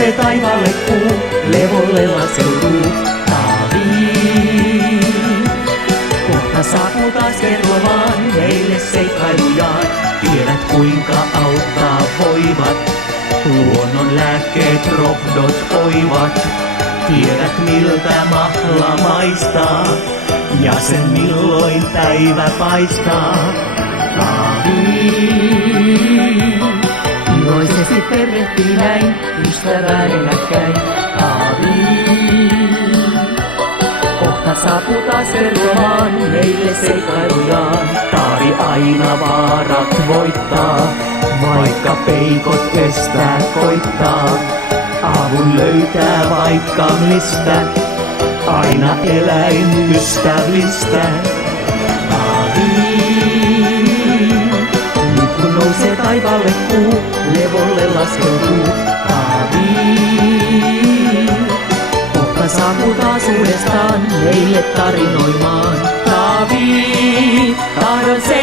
nousee taivaalle kuu, levolle laskeutuu taaviin. Kohta saapuu taas kertomaan meille seikkailujaan. Tiedät kuinka auttaa voivat, luonnon lääkkeet rohdot oivat. Tiedät miltä mahla maistaa, ja sen milloin päivä paistaa. Taaviin. Iloisesti tervehtii näin, ystävää nenäkkäin. Taaviin. Kohta saapuu taas kertomaan meille seikkailujaan. Taavi aina vaarat voittaa, vaikka peikot estää koittaa. Avun löytää vaikka mistä, aina eläinystävistä. Taaviin. Nyt kun nousee taivaalle kuu, levolle laskeutuu. Taaviin. Kohta saapuu taas uudestaan meille tarinoimaan. Taaviin. Tahdon se